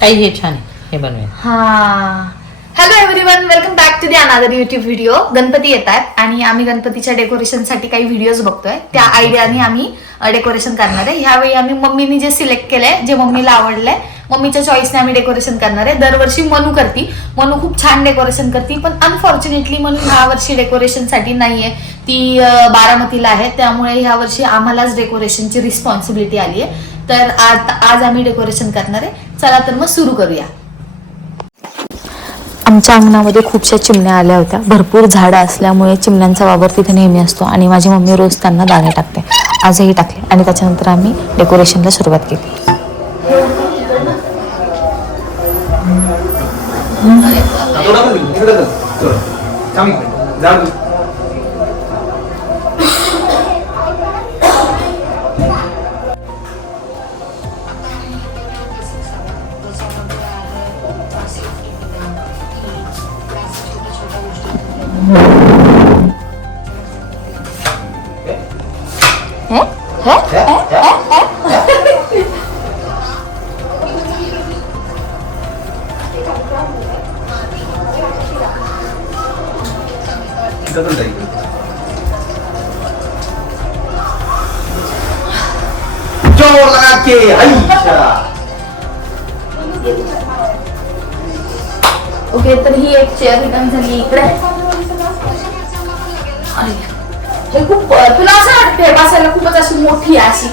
ताई हे छान आहे. हे बनवेल हा. Hello everyone welcome back to the another YouTube video Ganpati येत आहेत आणि आम्ही गणपतीच्या डेकोरेशनसाठी काही व्हिडिओज बघतोय. त्या आयडियाने आम्ही डेकोरेशन करणार आहे. ह्यावेळी आम्ही मम्मीनी जे सिलेक्ट केलंय जे मम्मीला आवडलंय मम्मीच्या चॉईसने आम्ही डेकोरेशन करणार आहे. दरवर्षी मनू करती. मनू खूप छान डेकोरेशन करते पण अनफॉर्च्युनेटली मनू ह्या वर्षी डेकोरेशनसाठी नाहीये. ती बारामतीला आहे. त्यामुळे ह्या वर्षी आम्हालाच डेकोरेशनची रिस्पॉन्सिबिलिटी आली आहे तर आज आज आम्ही डेकोरेशन करणार आहे. चला तर मग सुरू करूया. आमच्या अंगणामध्ये खूपशा चिमण्या आल्या होत्या. भरपूर झाडं असल्यामुळे चिमण्यांचा वावर तिथे नेहमी असतो आणि माझी मम्मी रोज त्यांना दाणे टाकते. आजही टाकले आणि त्याच्यानंतर आम्ही डेकोरेशनला सुरुवात केली. थोडा पण इकडे जा. थोडं. थांब एक मिनिट. जा तू. इकडं पण जा इकडे. जोर लगा के हैशा. ओके तर ही एक चेअर रिटर्न झाली इकडे हे खूप तुला असं वाटतंय बसायला खूपच अशी मोठी आहे अशी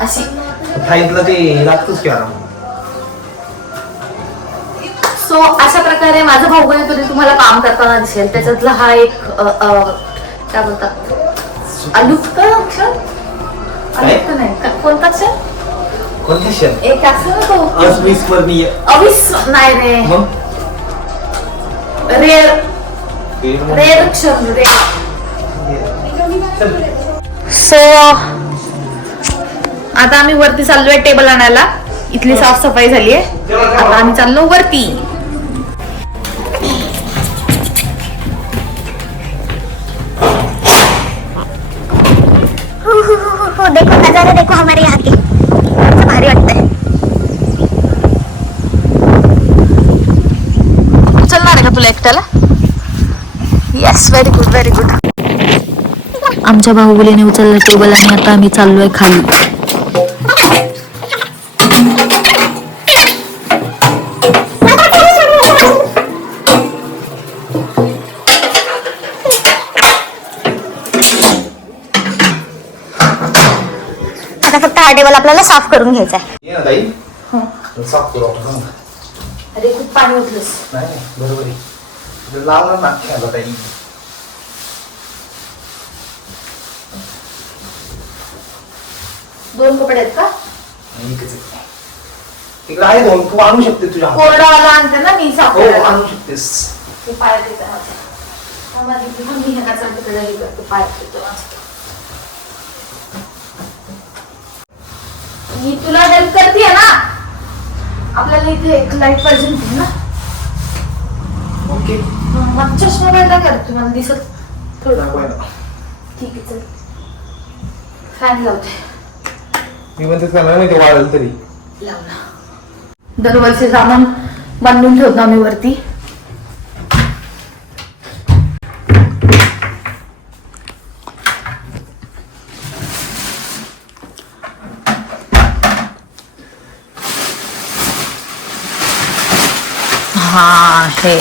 अशी ते लागतोच की आराम सो अशा प्रकारे माझा भाऊ बहिणी तुम्हाला काम करताना दिसेल. त्याच्यातला हा एक काय बोलतात? अलुप्त अक्षर? अलुप्त नाही. कोणता अक्षर? एक अविस्मरणीय अविस नाही रे. सो आता आम्ही वरती चाललोय टेबल आणायला. इथली साफसफाई झाली आहे आता आम्ही चाललो वरती. नजारा देखो हमारे यहाँ की। भारी वाटतंय उचलणार आहे का तुला एकट्याला yes very good very good आमच्या बाहुबलीने उचलला टेबल आणि आता आम्ही चाललोय खाली. हा टेबल आपल्याला साफ करून घ्यायचा आहे ये ना ताई साफ करू आपण हं. अरे खूप पाणी उठलंस नाही नाही, बरोबर आहे इकडे लावलं ना खेळायला ताई दोन कपडे आहेत का आहे. तिकडे आहे दोन तू आणू शकते तुझ्या हातात. कोरडावाला आणते ना मी साफ हो करायला. आणू शकतेस ते पायात येतं. हा माझी ह्याला चालते हे करते, पायात येतं. मी तुला हेल्प करते ना? आपल्याला इथे एक लाइट पाहिजे होती ना? ओके. मग चष्मा काढला का रे? तुम्हाला दिसत. थोडं. ठीक आहे चल. फॅन लावते. मी म्हणते काय माहिती वाढेल तरी. लावला दरवर्षी सामान बांधून ठेवतो आम्ही वरती. हा हे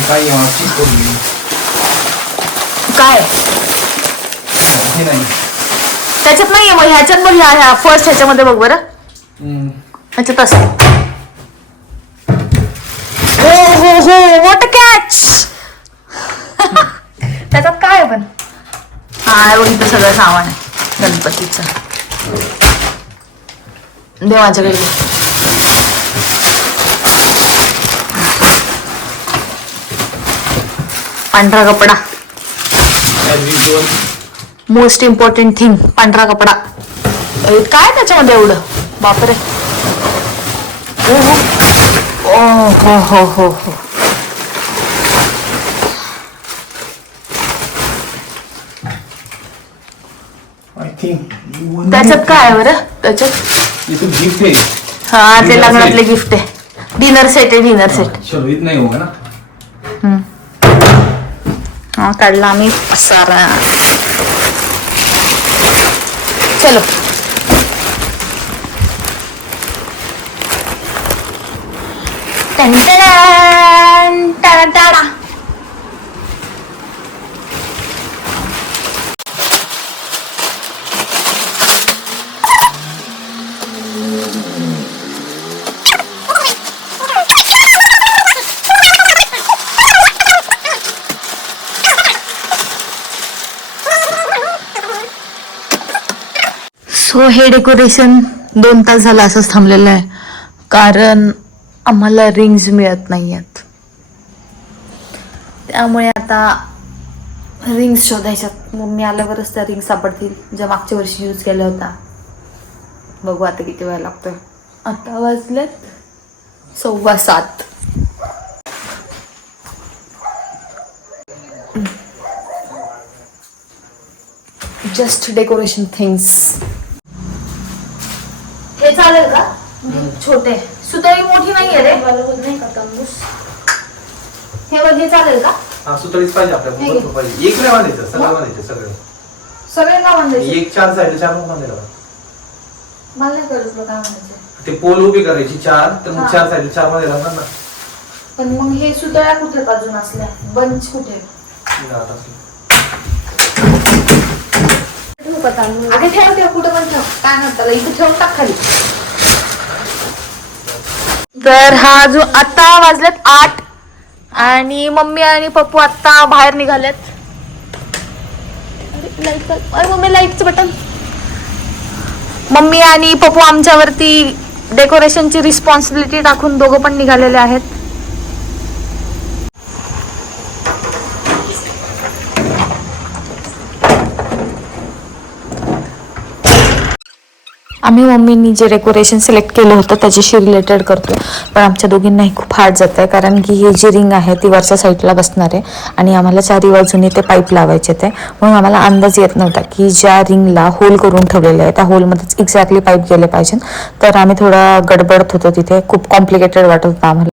काही करून काय? हे नाही. त्याच्यात नाहीये मग ह्याच्यात बघ ह्या ह्या फर्स्ट ह्याच्यामध्ये बघ बरं. हम्म. ह्याच्यात असं. हो हो हो वॉट कॅच त्याच्यात काय आहे पण? हा बघ इथं सगळं सामान आहे. गणपतीचं. देवाच्याकडे घे. पांढरा कपडा. मोस्ट इम्पॉर्टंट थिंग पांढरा कपडा. काय त्याच्यामध्ये एवढं? बापरे. ओ हो ओ हो हो हो. हो. आय थिंक त्याच्यात काय आहे बरं? त्याच्यात? गिफ्ट है हा ते Dinner लग्नातले set. गिफ्ट आहे. डिनर सेट आहे डिनर सेट चलो इतना ही होगा ना. हा काढला आम्ही. सारा. चलो. टन-टन-टन, टाळा-टाळा. सो हे डेकोरेशन दोन तास झालं असंच थांबलेलं आहे. कारण आम्हाला रिंग्स मिळत नाही आहेत त्यामुळे आता रिंग्स शोधायच्यात. मम्मी आल्यावरच त्या रिंग्स सापडतील. ज्या मागच्या वर्षी यूज केल्या होता बघू आता किती वेळ लागतोय. आता वाजलेत सव्वा सात. जस्ट डेकोरेशन थिंग्स चालेल का? छोटे. सुतळी मोठी नाहीये रे. नाही का तंबूस हे बघ हे चालेल का? हा सुतळीच पाहिजे आपल्याला हे घे. भरपूर पाहिजे. एक नाही बांधायचं सगळं बांधायचं सगळं. सगळे का बांधायचे? एक चार साईड चार मग बांधायला. मला नाही कळलं तुला काय म्हणायचं ते पोल उभी करायची चार तर मग हा. चार साईड चारमध्ये राहणार ना? पण मग हे सुतळ्या कुठे अजून असल्या? बंच कुठे? मग आता असं. अगं ठेव ठेव. कुठं पण ठेव. काय म्हणतात इथे ठेवून टाक खाली. तर हा जो आता वाजलेत आठ आणि मम्मी आणि पप्पू आता बाहेर निघालेत. अरे लाइट अरे मम्मी लाईटचं बटन. मम्मी आणि पप्पू आमच्यावरती डेकोरेशनची रिस्पॉन्सिबिलिटी टाकून दोघं पण निघालेले आहेत. आम्ही मम्मीनी जे डेकोरेशन सिलेक्ट केलं होतं त्याच्याशी रिलेटेड करतोय. पण आमच्या दोघींनाही खूप हार्ड जात आहे कारण की ही जी रिंग आहे ती वरच्या साईडला बसणार आहे आणि आम्हाला चारी बाजूने ते पाईप लावायचे ते. म्हणून आम्हाला अंदाज येत नव्हता की ज्या रिंगला होल करून ठेवलेलं आहे त्या होलमध्येच एक्झॅक्टली पाईप गेले पाहिजे तर आम्ही थोडा गडबडत होतो तिथे. खूप कॉम्प्लिकेटेड वाटत होतं आम्हाला.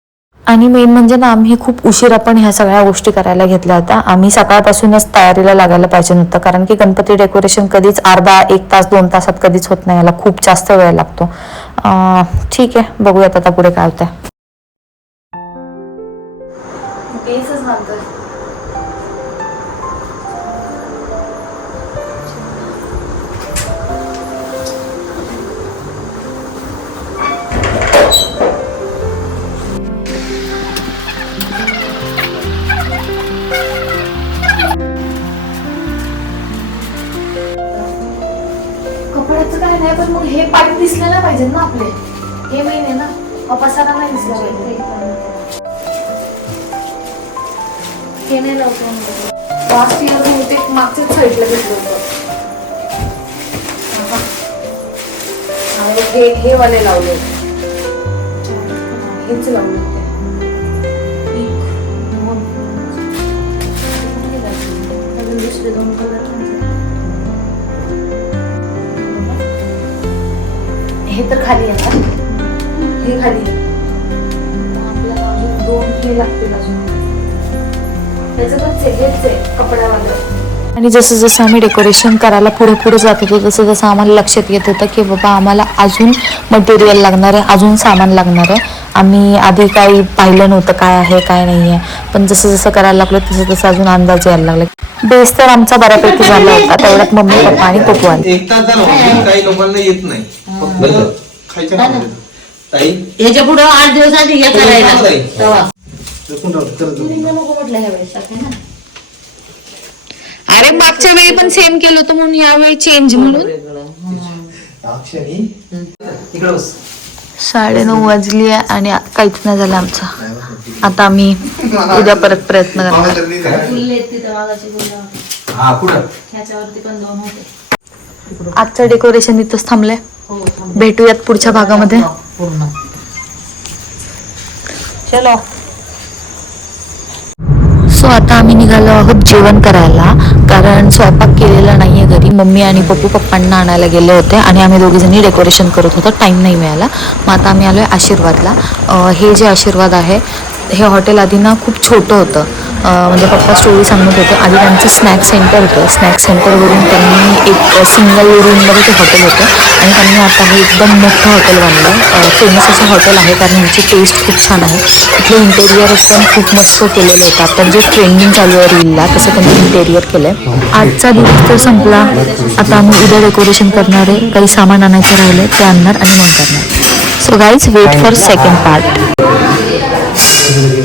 आणि मेन म्हणजे ना आम्ही खूप उशिरा पण ह्या सगळ्या गोष्टी करायला घेतल्या होत्या. आम्ही सकाळपासूनच तयारीला लागायला पाहिजे नव्हतं कारण की गणपती डेकोरेशन कधीच अर्धा एक तास दोन तासात कधीच होत नाही याला खूप जास्त वेळ लागतो. ठीक आहे बघूयात आता पुढे काय होतं हे महिने ना हा पसारा नाही दिसला हे नाही लावतो लास्ट इयर बहुतेक मागच्याच साईडला घेतलं होतं. आणि हे हे वाले लावले. हेच लावले होते. एक, दुसरे दोन कलर हे तर खाली आहे. खाली. आहे. मग आपल्याला अजून दोन हे लागतील अजून. त्याच्यातच आहे हेच आहे कपड्यावालं. आणि जसं जसं आम्ही डेकोरेशन करायला पुढे पुढे जात होतो तसं जसं आम्हाला लक्षात येत होतं की बाबा आम्हाला अजून मटेरियल लागणार आहे अजून सामान लागणार आहे. आम्ही आधी काही पाहिलं नव्हतं काय आहे काय नाही आहे. पण जसं जसं करायला लागलं तसं तसं अजून अंदाज यायला लागला. बेस तर आमचा बऱ्यापैकी झाला होता तेवढ्यात मम्मी पप्पा आणि पप्पू आले. काही लोकांना येत नाही. ताई? याच्यापुढे आठ दिवस आधी हे करायला. ताई. तेव्हा. जपून राहू दे, करत जाऊ. अरे मागच्या वेळी पण सेम केलं होतं म्हणून यावेळी चेंज म्हणून. अक्षरी. इकडे बस. साडेनऊ वाजली आहे आणि काहीच नाही झालं आमचं. आता आम्ही उद्या परत प्रयत्न करणार. हा कुठं? आजचं डेकोरेशन इथंच थांबलंय. भेटूयात पुढच्या भागामध्ये. पूर्ण. सो आता आम्ही निघालो आहोत जेवण करायला. कारण स्वयंपाक केलेला नाही आहे घरी. मम्मी आणि पप्पू पप्पांना आणायला गेले होते आणि आम्ही दोघीजणी डेकोरेशन करत होतो. टाईम नाही मिळाला. मग आता आम्ही आलो आहे आशीर्वादला हे जे आशीर्वाद आहे हे हॉटेल आधी ना खूप छोटं होतं. म्हणजे पप्पा स्टोरी सांगत होते. आधी त्यांचं स्नॅक सेंटर होतं. स्नॅक सेंटरवरून त्यांनी एक सिंगल रूममध्ये ते हॉटेल होतं. आणि त्यांनी आता हे एकदम मोठं हॉटेल बांधलं. फेमस असं हॉटेल आहे कारण ह्यांची टेस्ट खूप छान आहे. इथलं इंटेरियर एकदम खूप मस्त केलेलं होतं आता जे ट्रेंडिंग चालू आहे रीलला तसं त्यांनी इंटेरियर केलं आहे आजचा दिवस तर संपला. आता आम्ही उद्या डेकोरेशन करणार आहे. काही सामान आणायचं राहिलं ते आणणार आणि मग करणार so guys wait for second part possibility.